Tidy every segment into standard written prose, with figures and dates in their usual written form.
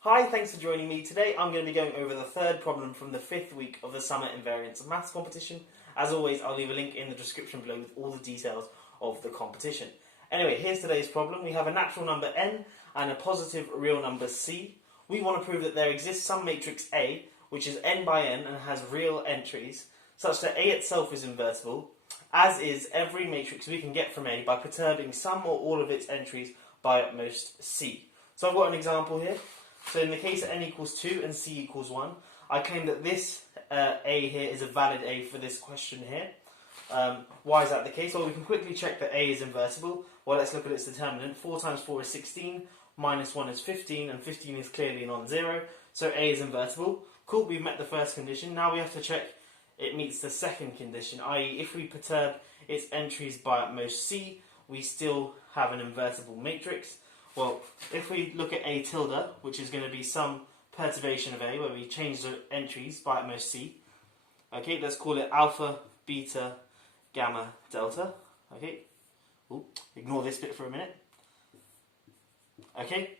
Hi, thanks for joining me. Today I'm going to be going over the third problem from the 5th week of the Summer Invariants Maths competition. As always, I'll leave a link in the description below with all the details of the competition. Anyway, here's today's problem. We have a natural number n and a positive real number c. We want to prove that there exists some matrix A, which is n by n and has real entries, such that A itself is invertible, as is every matrix we can get from A by perturbing some or all of its entries by at most c. So I've got an example here. So in the case that n equals 2 and c equals 1, I claim that this A here is a valid A for this question here. Why is that the case? Well, we can quickly check that A is invertible. Well, let's look at its determinant. 4 times 4 is 16, minus 1 is 15, and 15 is clearly non-zero. So A is invertible. Cool, we've met the first condition. Now we have to check it meets the second condition, i.e. if we perturb its entries by at most c, we still have an invertible matrix. Well, if we look at A tilde, which is going to be some perturbation of A, where we change the entries by at most c. Okay, let's call it alpha, beta, gamma, delta. Okay, ooh, ignore this bit for a minute. Okay,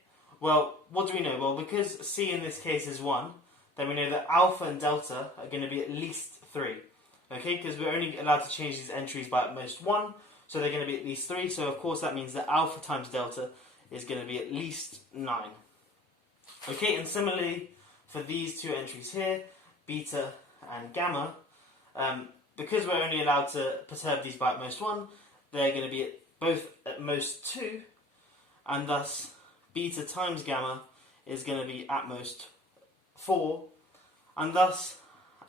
well, what do we know? Well, because c in this case is 1, then we know that alpha and delta are going to be at least 3. Okay, because we're only allowed to change these entries by at most 1, so they're going to be at least 3. So, of course, that means that alpha times delta is going to be at least 9. Okay, and similarly for these two entries here, beta and gamma, because we're only allowed to perturb these by at most 1, they're going to be both at most 2, and thus beta times gamma is going to be at most 4, and thus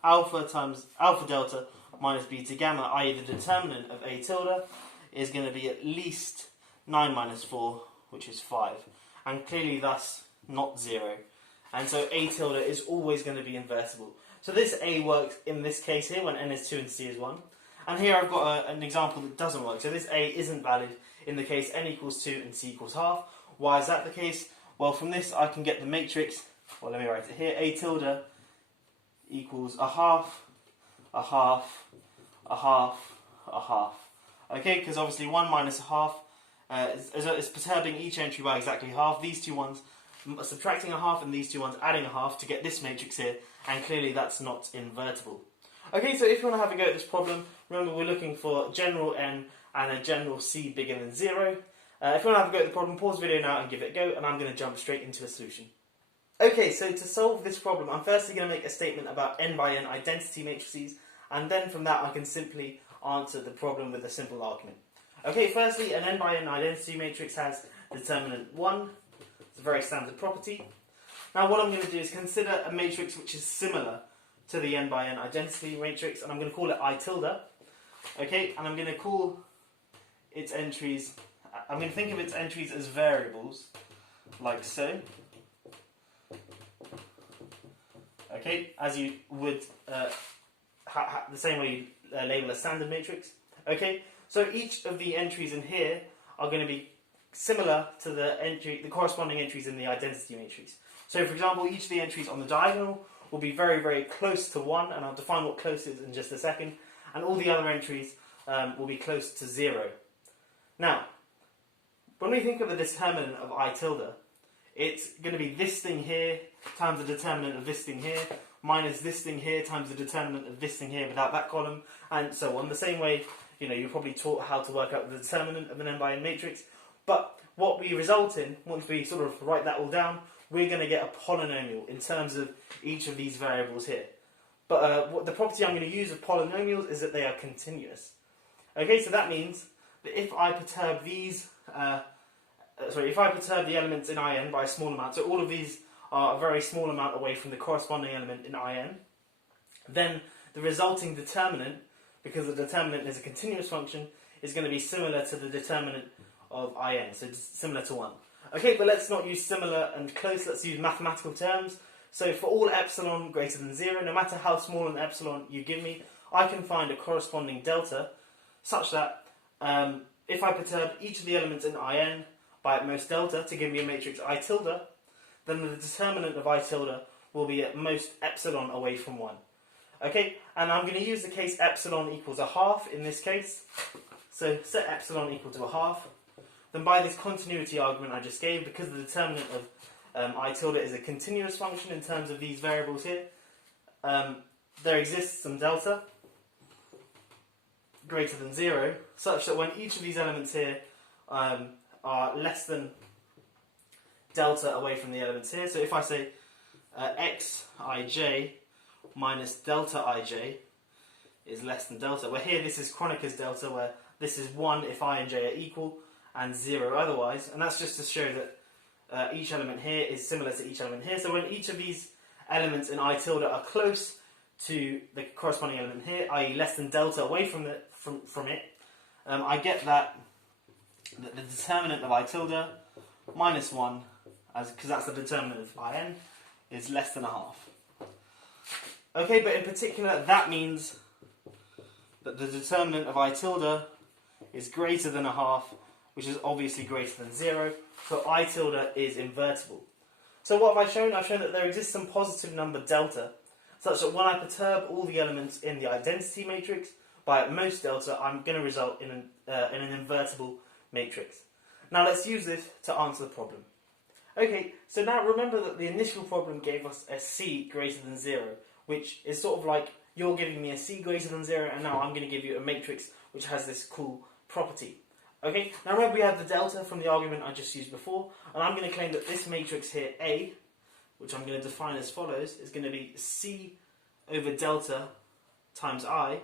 alpha times alpha delta minus beta gamma, i.e. the determinant of A tilde, is going to be at least 9 minus 4, which is 5, and clearly thus not 0. And so A tilde is always going to be invertible. So this A works in this case here when n is 2 and c is 1. And here I've got an example that doesn't work. So this A isn't valid in the case n equals 2 and c equals half. Why is that the case? Well, from this I can get the matrix. Well, let me write it here. A tilde equals a half, a half, a half, a half. Okay, because obviously 1 minus a half is perturbing each entry by exactly half. These two ones subtracting a half and these two ones adding a half to get this matrix here, and clearly that's not invertible. Okay, so if you want to have a go at this problem, remember we're looking for general n and a general c bigger than 0. If you want to have a go at the problem, pause the video now and give it a go, and I'm going to jump straight into a solution. Okay, so to solve this problem, I'm firstly going to make a statement about n by n identity matrices, and then from that I can simply answer the problem with a simple argument. Okay, firstly, an n by n identity matrix has determinant 1. It's a very standard property. Now what I'm going to do is consider a matrix which is similar to the n by n identity matrix, and I'm going to call it I tilde. Okay, and I'm going to call its entries, I'm going to think of its entries as variables, like so. Okay, as you would the same way you label a standard matrix. Okay, so each of the entries in here are going to be similar to the corresponding entries in the identity matrix. So, for example, each of the entries on the diagonal will be very, very close to 1, and I'll define what close is in just a second. And all the other entries will be close to 0. Now, when we think of the determinant of I tilde, it's going to be this thing here times the determinant of this thing here, minus this thing here times the determinant of this thing here without that column, and so on. The same way, you're probably taught how to work out the determinant of an n by n matrix. But what we result in, once we sort of write that all down, we're going to get a polynomial in terms of each of these variables here. But what the property I'm going to use of polynomials is that they are continuous. Okay, so that means that if I perturb these, if I perturb the elements in In by a small amount, so all of these are a very small amount away from the corresponding element in In, then the resulting determinant, because the determinant is a continuous function, is going to be similar to the determinant of In, so it's similar to 1. Okay, but let's not use similar and close, let's use mathematical terms. So for all epsilon greater than 0, no matter how small an epsilon you give me, I can find a corresponding delta such that if I perturb each of the elements in In by at most delta to give me a matrix I tilde, then the determinant of I tilde will be at most epsilon away from 1. Okay, and I'm going to use the case epsilon equals a half in this case. So set epsilon equal to a half. Then by this continuity argument I just gave, because the determinant of I tilde is a continuous function in terms of these variables here, there exists some delta greater than 0, such that when each of these elements here are less than delta away from the elements here, so if I say xij minus delta ij is less than delta, where here this is Kroneker's delta, where this is 1 if I and j are equal, and 0 otherwise, and that's just to show that each element here is similar to each element here. So when each of these elements in I tilde are close to the corresponding element here, i.e. less than delta away from it, I get that the determinant of I tilde minus 1, because that's the determinant of in, is less than a half. Okay, but in particular that means that the determinant of I tilde is greater than a half, which is obviously greater than 0, so I tilde is invertible. So what have I shown? I've shown that there exists some positive number delta, such that when I perturb all the elements in the identity matrix by at most delta, I'm going to result in an invertible matrix. Now let's use this to answer the problem. Okay, so now remember that the initial problem gave us a c greater than 0, which is sort of like you're giving me a c greater than 0, and now I'm going to give you a matrix which has this cool property. Okay, now remember we have the delta from the argument I just used before, and I'm going to claim that this matrix here, A, which I'm going to define as follows, is going to be C over delta times I.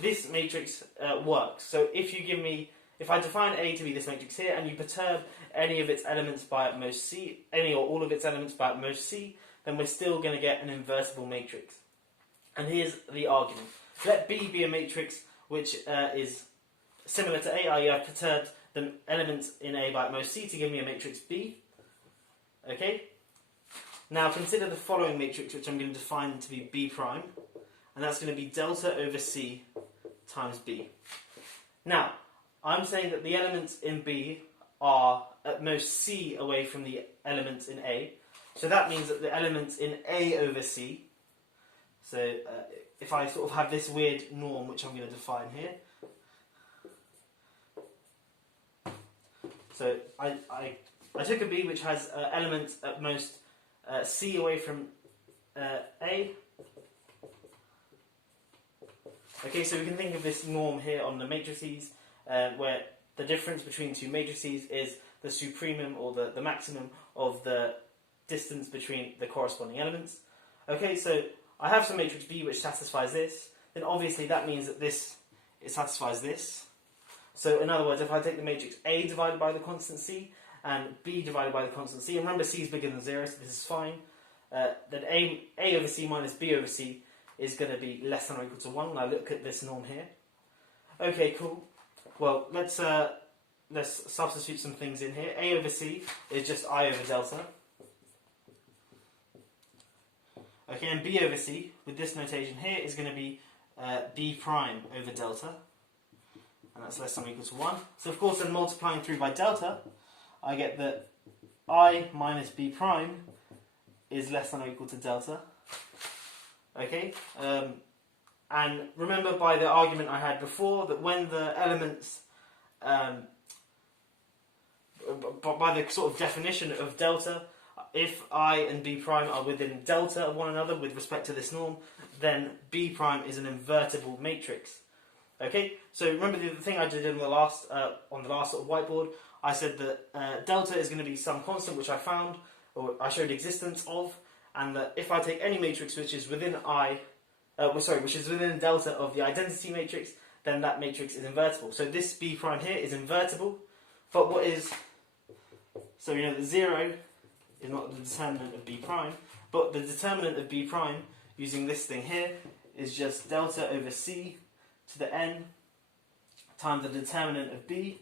This matrix works. So if I define A to be this matrix here, and you perturb any of its elements by at most C, any or all of its elements by at most C, then we're still going to get an invertible matrix. And here's the argument. Let B be a matrix which is similar to A, i.e. I've perturbed the elements in A by at most C to give me a matrix B. Okay? Now consider the following matrix, which I'm going to define to be B prime, and that's going to be delta over C times B. Now, I'm saying that the elements in B are at most C away from the elements in A, so that means that the elements in A over C, so if I sort of have this weird norm which I'm going to define here, so I took a B which has elements at most C away from A. Okay, so we can think of this norm here on the matrices, where the difference between two matrices is the supremum or the maximum of the distance between the corresponding elements. Okay, so I have some matrix B which satisfies this, then obviously that means that it satisfies this. So in other words, if I take the matrix A divided by the constant C and B divided by the constant C, and remember C is bigger than 0, so this is fine, then A over C minus B over C is going to be less than or equal to 1. Now look at this norm here. Okay, cool. Well, let's substitute some things in here. A over C is just I over delta. Okay, and B over C, with this notation here, is going to be B prime over delta. And that's less than or equal to 1. So of course, then multiplying through by delta, I get that I minus B prime is less than or equal to delta. Okay, and remember by the argument I had before that when the elements, by the sort of definition of delta, if I and B prime are within delta of one another with respect to this norm, then B prime is an invertible matrix. Okay, so remember the thing I did on the last sort of whiteboard, I said that delta is going to be some constant which I found, or I showed existence of, and that if I take any matrix which is within which is within delta of the identity matrix, then that matrix is invertible. So this B prime here is invertible, but so you know that 0 is not the determinant of B prime, but the determinant of B prime using this thing here is just delta over C to the n times the determinant of B.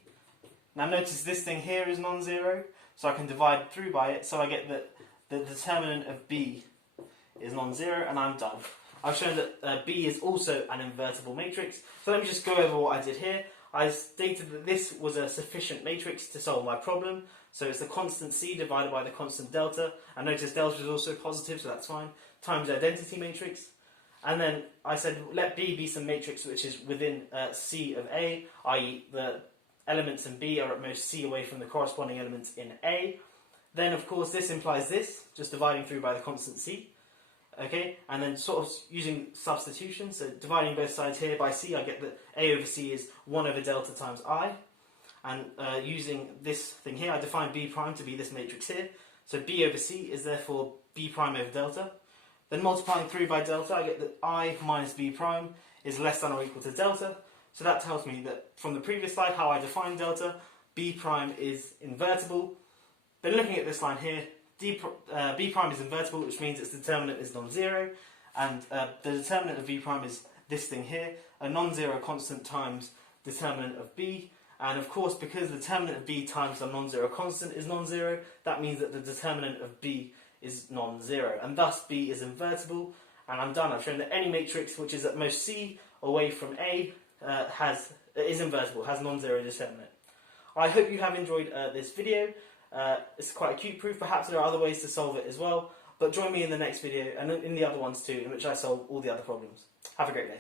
Now notice this thing here is non-zero, so I can divide through by it, so I get that the determinant of B is non-zero, and I'm done. I've shown that B is also an invertible matrix, so let me just go over what I did here. I stated that this was a sufficient matrix to solve my problem, so it's the constant C divided by the constant delta, and notice delta is also positive, so that's fine, times the identity matrix. And then I said let B be some matrix which is within C of A, i.e. the elements in B are at most C away from the corresponding elements in A. Then of course this implies this, just dividing through by the constant C. Okay, and then sort of using substitution, so dividing both sides here by C, I get that A over C is 1 over delta times I. And using this thing here, I define B prime to be this matrix here. So B over C is therefore B prime over delta. Then multiplying through by delta, I get that I minus B prime is less than or equal to delta. So that tells me that from the previous slide, how I define delta, B prime is invertible. Then looking at this line here, B prime is invertible, which means its determinant is non-zero, and the determinant of B prime is this thing here, a non-zero constant times determinant of B, and of course because the determinant of B times the non-zero constant is non-zero, that means that the determinant of B is non-zero, and thus B is invertible, and I'm done. I've shown that any matrix which is at most C away from A is invertible, has non-zero determinant. I hope you have enjoyed this video. It's quite a cute proof. Perhaps there are other ways to solve it as well, but join me in the next video and in the other ones too, in which I solve all the other problems. Have a great day.